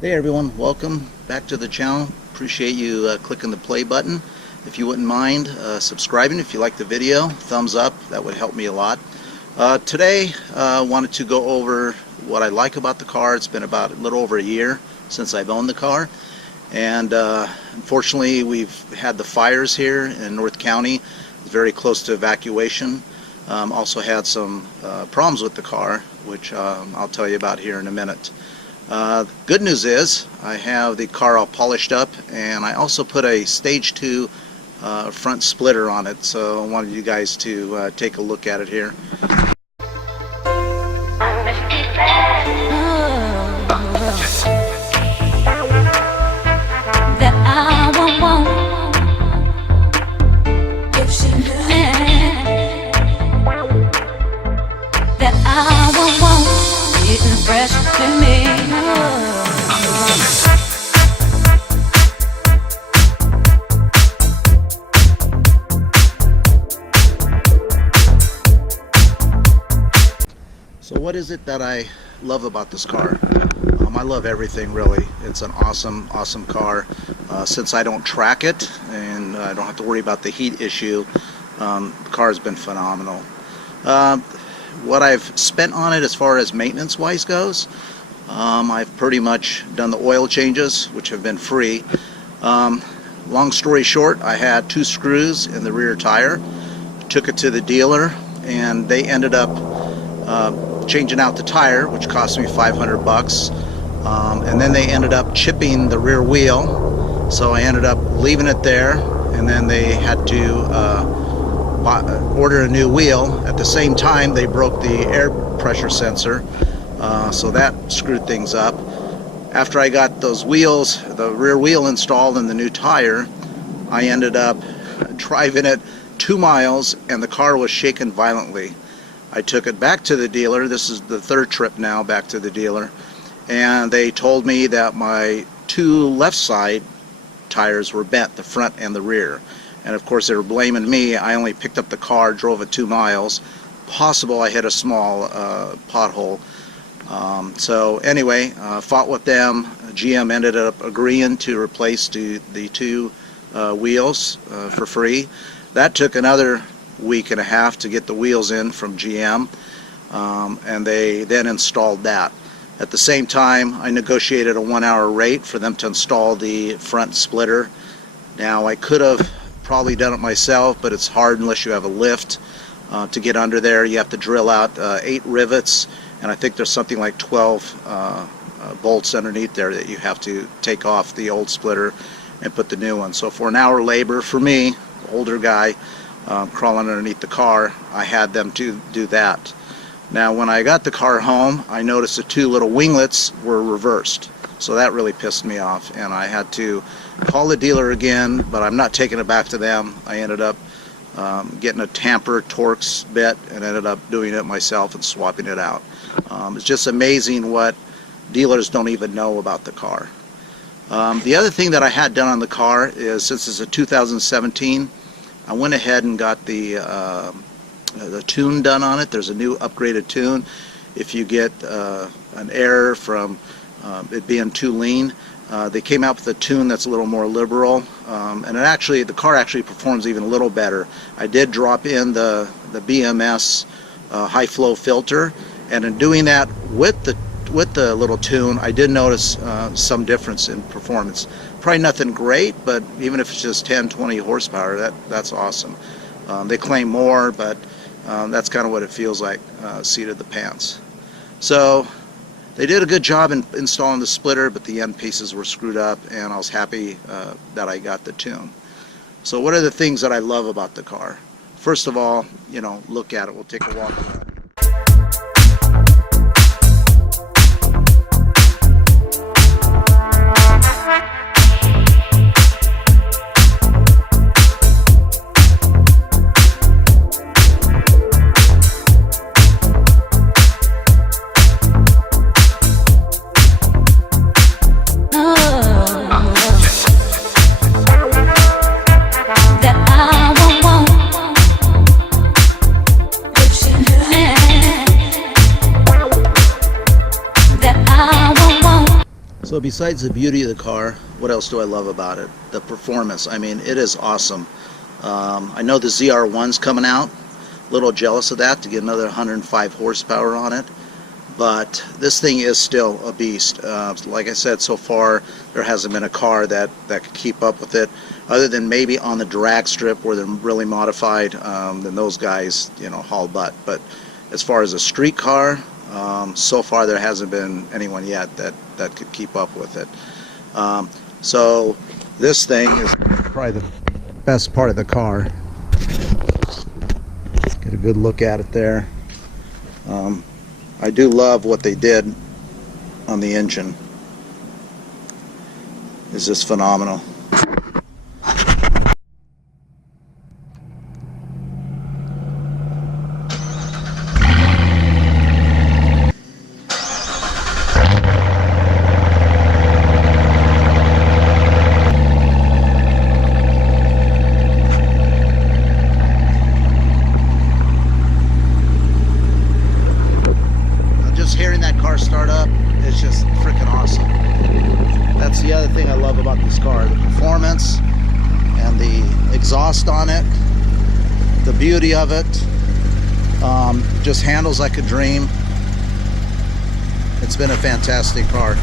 Hey everyone, welcome back to the channel. Appreciate you clicking the play button. If you wouldn't mind subscribing if you like the video, thumbs up, that would help me a lot. Today I wanted to go over what I like about the car. It's been about a little over a year since I've owned the car, and unfortunately we've had the fires here in North County, very close to evacuation. Also had some problems with the car, which I'll tell you about here in a minute. Good news is I have the car all polished up, and I also put a stage 2 front splitter on it, so I wanted you guys to take a look at it here. Fresh to me. So what is it that I love about this car? I love everything, really. It's an awesome car. Since I don't track it and I don't have to worry about the heat issue, the car has been phenomenal. What I've spent on it as far as maintenance wise goes, I've pretty much done the oil changes, which have been free. Long story short, I had 2 screws in the rear tire, took it to the dealer, and they ended up changing out the tire, which cost me $500, and then they ended up chipping the rear wheel, so I ended up leaving it there, and then they had to order a new wheel. At the same time, they broke the air pressure sensor, so that screwed things up. After I got those wheels, the rear wheel installed in the new tire, I ended up driving it 2 miles and the car was shaking violently. I took it back to the dealer. This is the 3rd trip now back to the dealer, and they told me that my 2 left side tires were bent, the front and the rear. And of course they were blaming me. I only picked up the car, drove it 2 miles. Possible I hit a small pothole. So anyway, fought with them. GM ended up agreeing to replace the 2 wheels for free. That took another week and a half to get the wheels in from GM, and they then installed that. At the same time, I negotiated a 1-hour rate for them to install the front splitter. Now I could have probably done it myself, but it's hard unless you have a lift to get under there. You have to drill out 8 rivets, and I think there's something like 12 bolts underneath there that you have to take off the old splitter and put the new one. So for an hour labor, for me, older guy, crawling underneath the car, I had them to do that. Now when I got the car home, I noticed the 2 little winglets were reversed, so that really pissed me off, and I had to call the dealer again, but I'm not taking it back to them. I ended up getting a tamper Torx bit and ended up doing it myself and swapping it out. It's just amazing what dealers don't even know about the car. The other thing that I had done on the car is, since it's a 2017, I went ahead and got the tune done on it. There's a new upgraded tune. If you get an error from it being too lean, they came out with a tune that's a little more liberal, and the car actually performs even a little better. I did drop in the BMS high flow filter, and in doing that with the little tune, I did notice some difference in performance. Probably nothing great, but even if it's just 10-20 horsepower, that's awesome. They claim more, but that's kind of what it feels like, seat of the pants. So they did a good job in installing the splitter, but the end pieces were screwed up, and I was happy that I got the tune. So what are the things that I love about the car? First of all, look at it. We'll take a walk around. That I won't So besides the beauty of the car, what else do I love about it? The performance. I mean, it is awesome. I know the ZR1's coming out. A little jealous of that to get another 105 horsepower on it. But this thing is still a beast. Like I said, so far there hasn't been a car that could keep up with it, other than maybe on the drag strip where they're really modified. Then those guys, you know, haul butt. But as far as a street car, so far there hasn't been anyone yet that could keep up with it. So this thing is probably the best part of the car. Get a good look at it there. I do love what they did on the engine. It's just phenomenal. Hearing that car start up is just freaking awesome. That's the other thing I love about this car, the performance and the exhaust on it, the beauty of it. Just handles like a dream. It's been a fantastic car.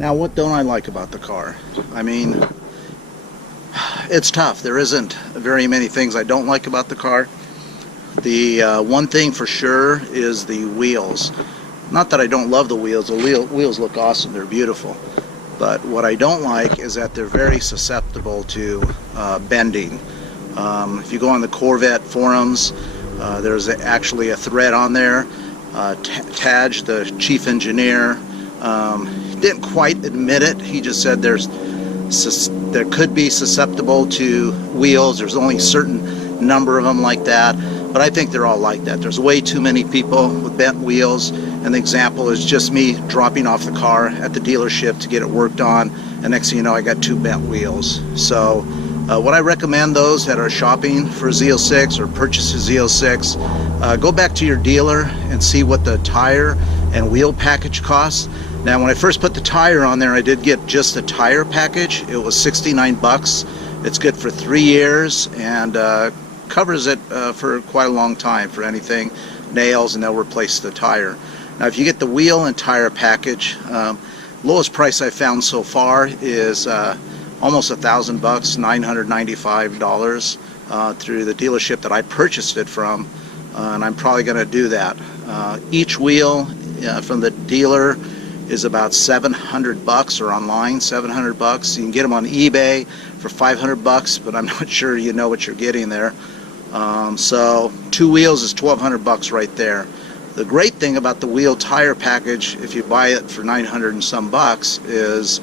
Now, what don't I like about the car? I mean, it's tough. There isn't very many things I don't like about the car. The one thing for sure is the wheels. Not that I don't love the wheels. The wheels look awesome. They're beautiful. But what I don't like is that they're very susceptible to bending. If you go on the Corvette forums, there's actually a thread on there. Taj, the chief engineer, didn't quite admit it. He just said there could be susceptible to wheels. There's only a certain number of them like that, but I think they're all like that. There's way too many people with bent wheels, and the example is just me dropping off the car at the dealership to get it worked on, and next thing you know, I got 2 bent wheels. So what I recommend those that are shopping for Z06 or purchase a Z06, go back to your dealer and see what the tire and wheel package costs. Now, when I first put the tire on there, I did get just the tire package. It was 69 bucks. It's good for 3 years and covers it for quite a long time for anything, nails, and they'll replace the tire. Now, if you get the wheel and tire package, lowest price I found so far is almost $1,000 bucks, $995 through the dealership that I purchased it from, and I'm probably going to do that. Each wheel from the dealer is about 700 bucks, or online 700 bucks. You can get them on eBay for 500 bucks, but I'm not sure you know what you're getting there. So 2 wheels is 1,200 bucks right there. The great thing about the wheel tire package, if you buy it for 900 and some bucks, is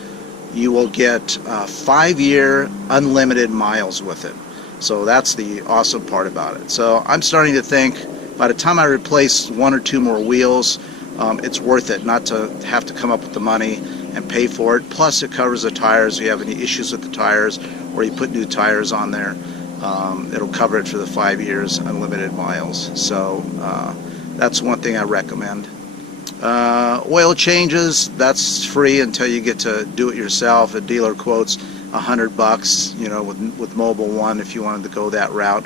you will get 5-year unlimited miles with it. So that's the awesome part about it. So I'm starting to think by the time I replace 1 or 2 more wheels, it's worth it not to have to come up with the money and pay for it. Plus it covers the tires. If you have any issues with the tires or you put new tires on there, it'll cover it for the 5 years unlimited miles. So that's one thing I recommend. Oil changes, that's free until you get to do it yourself. A dealer quotes 100 bucks, you know, with Mobile One if you wanted to go that route.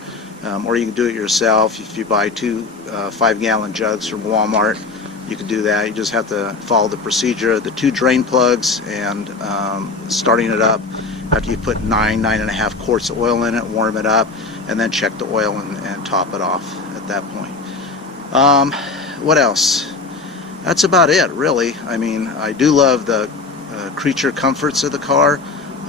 Or you can do it yourself. If you buy 2 5-gallon jugs from Walmart, you can do that. You just have to follow the procedure, the 2 drain plugs, and starting it up after you put 9.5 quarts of oil in it, warm it up, and then check the oil and top it off at that point. What else? That's about it, really. I mean, I do love the creature comforts of the car.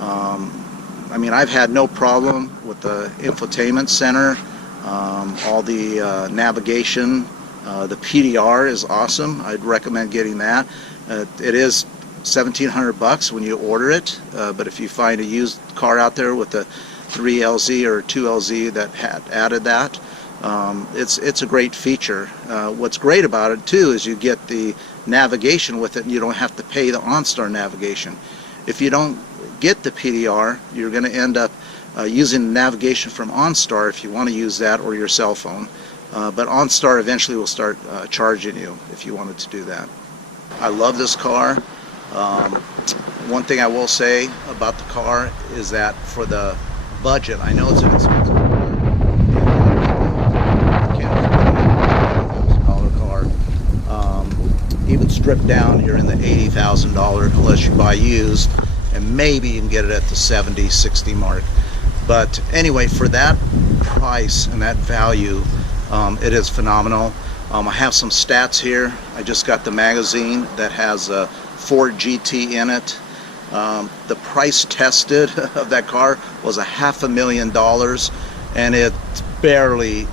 I mean, I've had no problem with the infotainment center, all the navigation. The PDR is awesome. I'd recommend getting that. It is $1,700 when you order it, but if you find a used car out there with a 3LZ or 2LZ that had added that, it's a great feature. What's great about it too is you get the navigation with it, and you don't have to pay the OnStar navigation. If you don't get the PDR, you're going to end up using the navigation from OnStar if you want to use that, or your cell phone. But OnStar eventually will start charging you if you wanted to do that. I love this car. One thing I will say about the car is that for the budget, I know it's an expensive car. Even stripped down, you're in the $80,000 unless you buy used, and maybe you can get it at the 70, 60 mark. But anyway, for that price and that value, it is phenomenal. I have some stats here. I just got the magazine that has a Ford GT in it. The price tested of that car was $500,000, and it's barely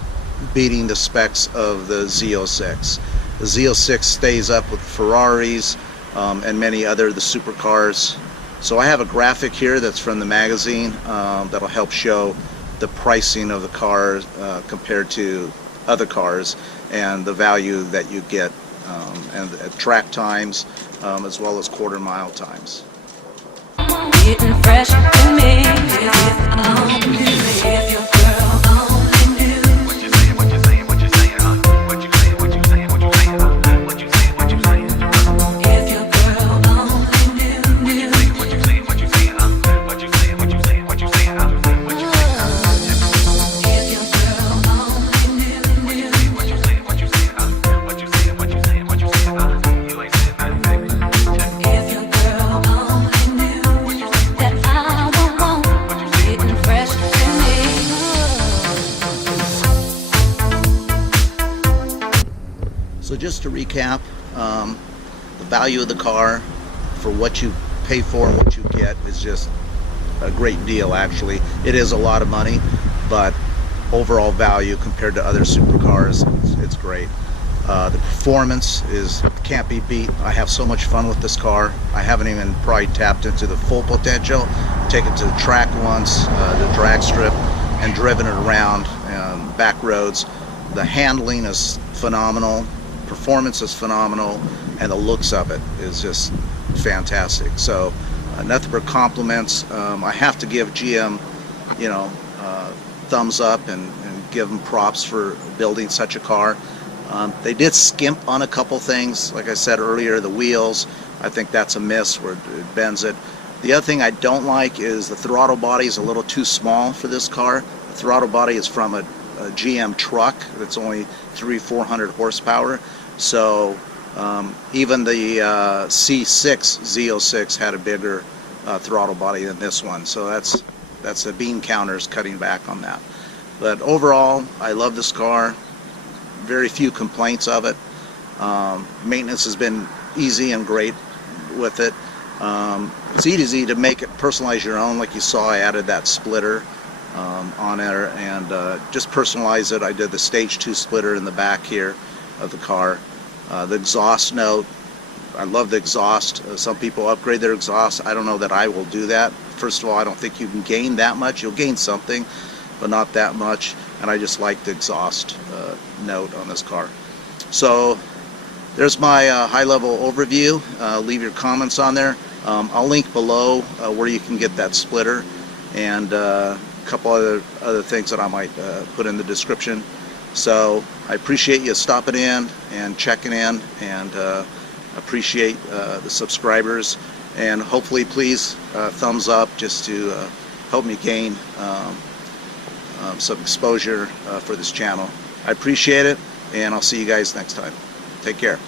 beating the specs of the Z06. The Z06 stays up with Ferraris and many other the supercars. So I have a graphic here that's from the magazine that'll help show the pricing of the car compared to other cars, and the value that you get, and track times as well as quarter-mile times. Getting fresh to me. If your girl only knew. What you saying, what you saying, what you saying, huh? What you saying, what you saying, what you saying, huh? What you saying, what you saying. If your girl only knew. What you saying, what you saying, huh? What you saying, what you saying, what you saying, huh? What you saying, if your girl only knew. What you saying, what you saying, huh? What you saying, what you saying, what you saying, huh? You ain't saying nothing, baby. If your girl only knew that I won't getting fresh to me. So just to recap, the value of the car for what you pay for and what you get is just a great deal. Actually, it is a lot of money, but overall value compared to other supercars, it's great. The performance can't be beat. I have so much fun with this car. I haven't even probably tapped into the full potential. Taken to the track once, the drag strip, and driven it around back roads. The handling is phenomenal, performance is phenomenal, and the looks of it is just fantastic. So nothing but compliments. I have to give GM, thumbs up and give them props for building such a car. They did skimp on a couple things. Like I said earlier, the wheels, I think that's a miss where it bends it. The other thing I don't like is the throttle body is a little too small for this car. The throttle body is from a GM truck that's only 300-400 horsepower. So even the C6 Z06 had a bigger throttle body than this one. So that's the bean counters cutting back on that. But overall, I love this car. Very few complaints of it. Maintenance has been easy and great with it. It's easy to make it, personalize your own. Like you saw, I added that splitter on there, and just personalize it. I did the stage 2 splitter in the back here of the car. The exhaust note, I love the exhaust. Some people upgrade their exhaust. I don't know that I will do that. First of all, I don't think you can gain that much. You'll gain something, but not that much. And I just like the exhaust note on this car. So there's my high-level overview. Leave your comments on there. I'll link below where you can get that splitter, and a couple other things that I might put in the description. So I appreciate you stopping in and checking in, and appreciate the subscribers, and hopefully please thumbs up just to help me gain some exposure for this channel. I appreciate it, and I'll see you guys next time. Take care.